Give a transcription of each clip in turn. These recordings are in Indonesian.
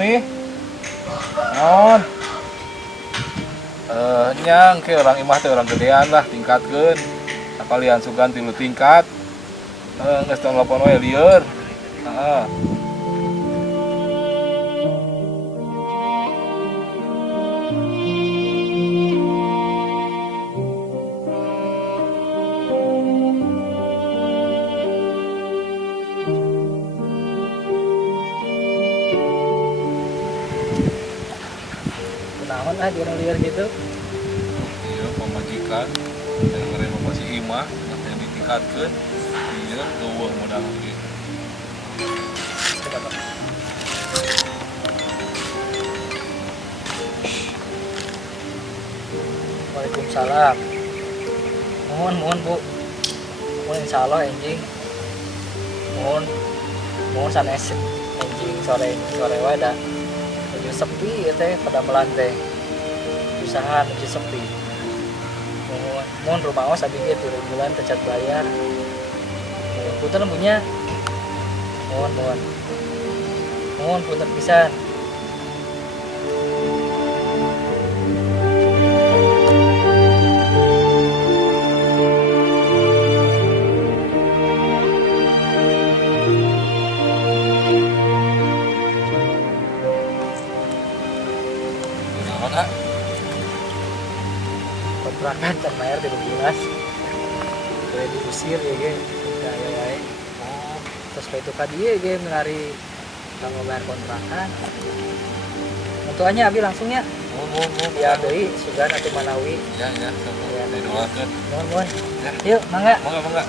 Mi. Non. Nyang ke orang imah teh orang gedean lah tingkatkeun. Sakalian sugan 3 tingkat. Geus telepon we lieur. Heeh. Kunaon ah di lieur gitu. Iya pamajikan. Yang ngarema masih imah, yang ditingkatkeun. Lieur eueuh modal ge. Coba Pak. Waalaikumsalam. Mohon Bu. Mohon insyaallah anjing. Mohon sanes anjing sore wae da. Menuju sepi ieu teh pada melantai. Usaha menuju sepi. Mohon rumah os abi ge 3 bulan tecat bayar. Punten punya. Mohon punten pisan. Kunaon ah? Kontrakan can bayar 13. Boleh diusir ya ge. Daya wae. Terus kayak itu ka dieu ge menari kanggo bayar kontrakan. Mutuannya abi langsung ya. Mohon. Ya deui sugan atuh manawi. Ya, Ya. didoakeun. Mohon. Ya. Yuk, mangga. Mangga.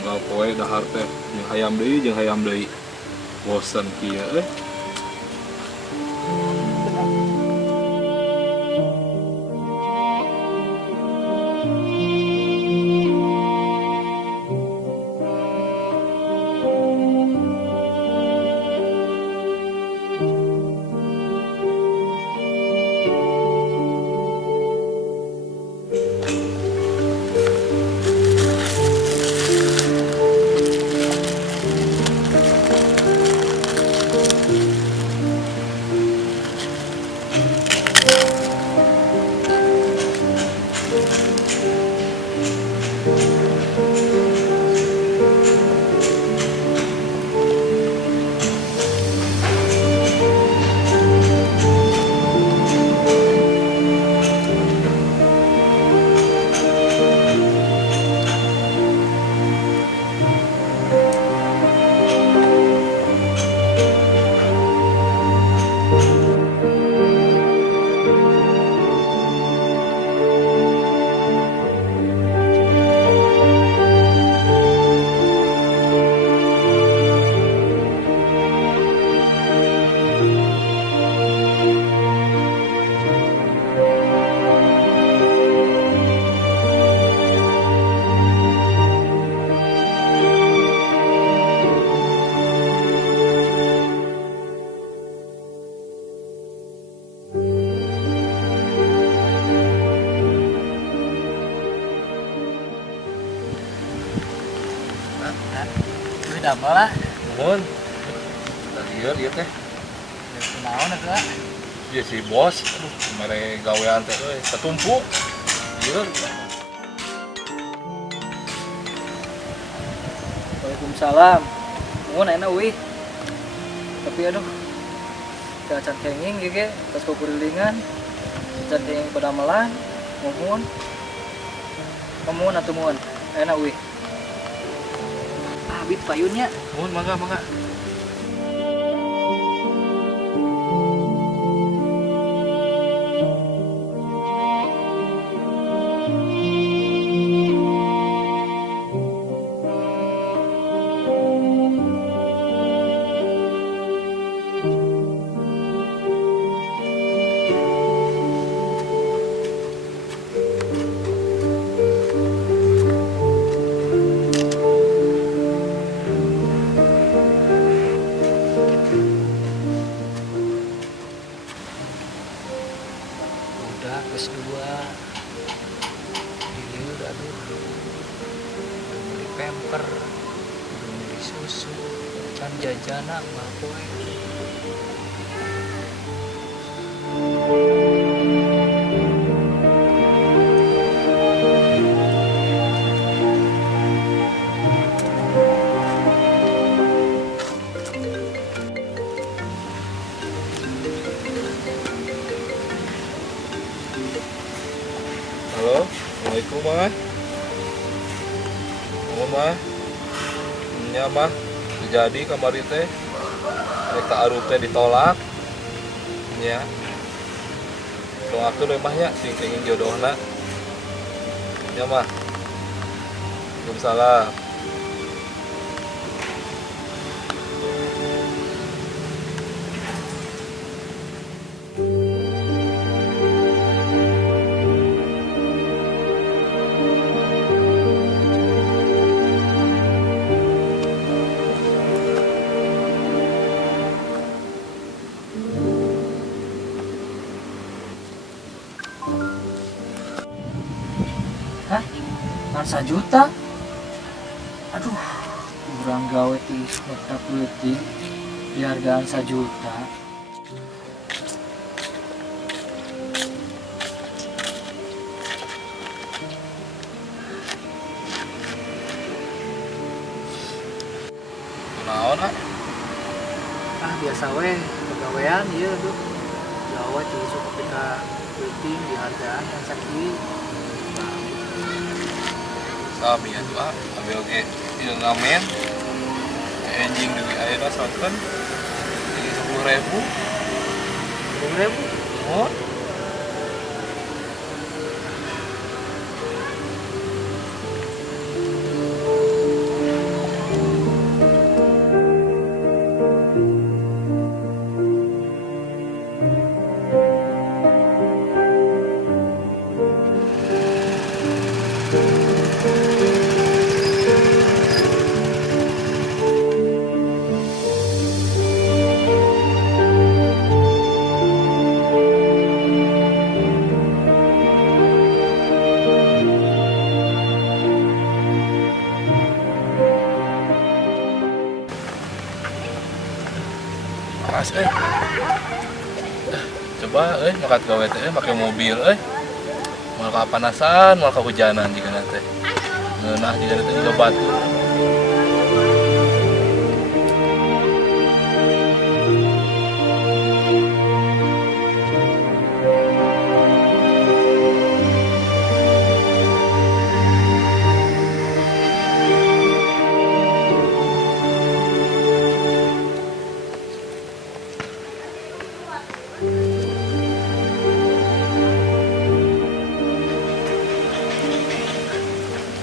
Enggak poe dahar teh jeung hayam deui. Bosen kieu euy. Duit damel lah. Nuhun. Da lieur ieu teh. Kunaon atuh ah? Ieu si bos, aduh mere gawean teh euy, ketumpuk. Lieur. Waalaikumsalam. Mohon ayeuna euy. Tapi aduh. Teu acan kenging ge ge, tos kukurilingan. Acan kenging padamelan. Mohon. Mohon atuh mohon. Ayeuna euy. Abi payunnya. Nuhun mangga. lapar, beli susu, kan jajanan mah poe. Halo, Assalamualaikum mah. Mah, nya mah jadi kamari teh rek arup teh ditolak nya. Doakeun we mah nya sing kenging jodohna. Nya mah. Waalaikumsalam. Hah? Kan 1 juta? Aduh, kurang gawe ti neta peuting di hargaan 1 juta. Kunaon ah? Ah biasa we pegawaian ieu tuh. Gawe ti suka kita peuting di hargaan yang sakit. Sami atuh ah, ambil ge ieu ngamen. Anjing deui ayeuna santen. Jadi 10.000. 10.000? Oh, pas coba makat gawe teh make mobil mal kapanasan mal kehujanan jika nanti ngeunah jika nanti juga batu.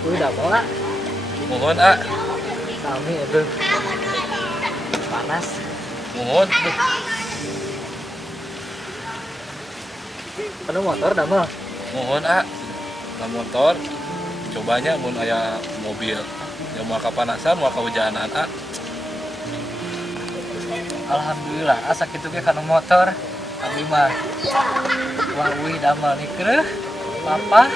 Udah mau lah. Mohon Kami itu panas. mohon Penuh motor dah mah. mohon nah motor cobanya mun aya mobil yang mau kapanasan mau kehujanan Alhamdulillah asa kitu ge kana motor. Abi mah wah uih damel nih keureuh. Papa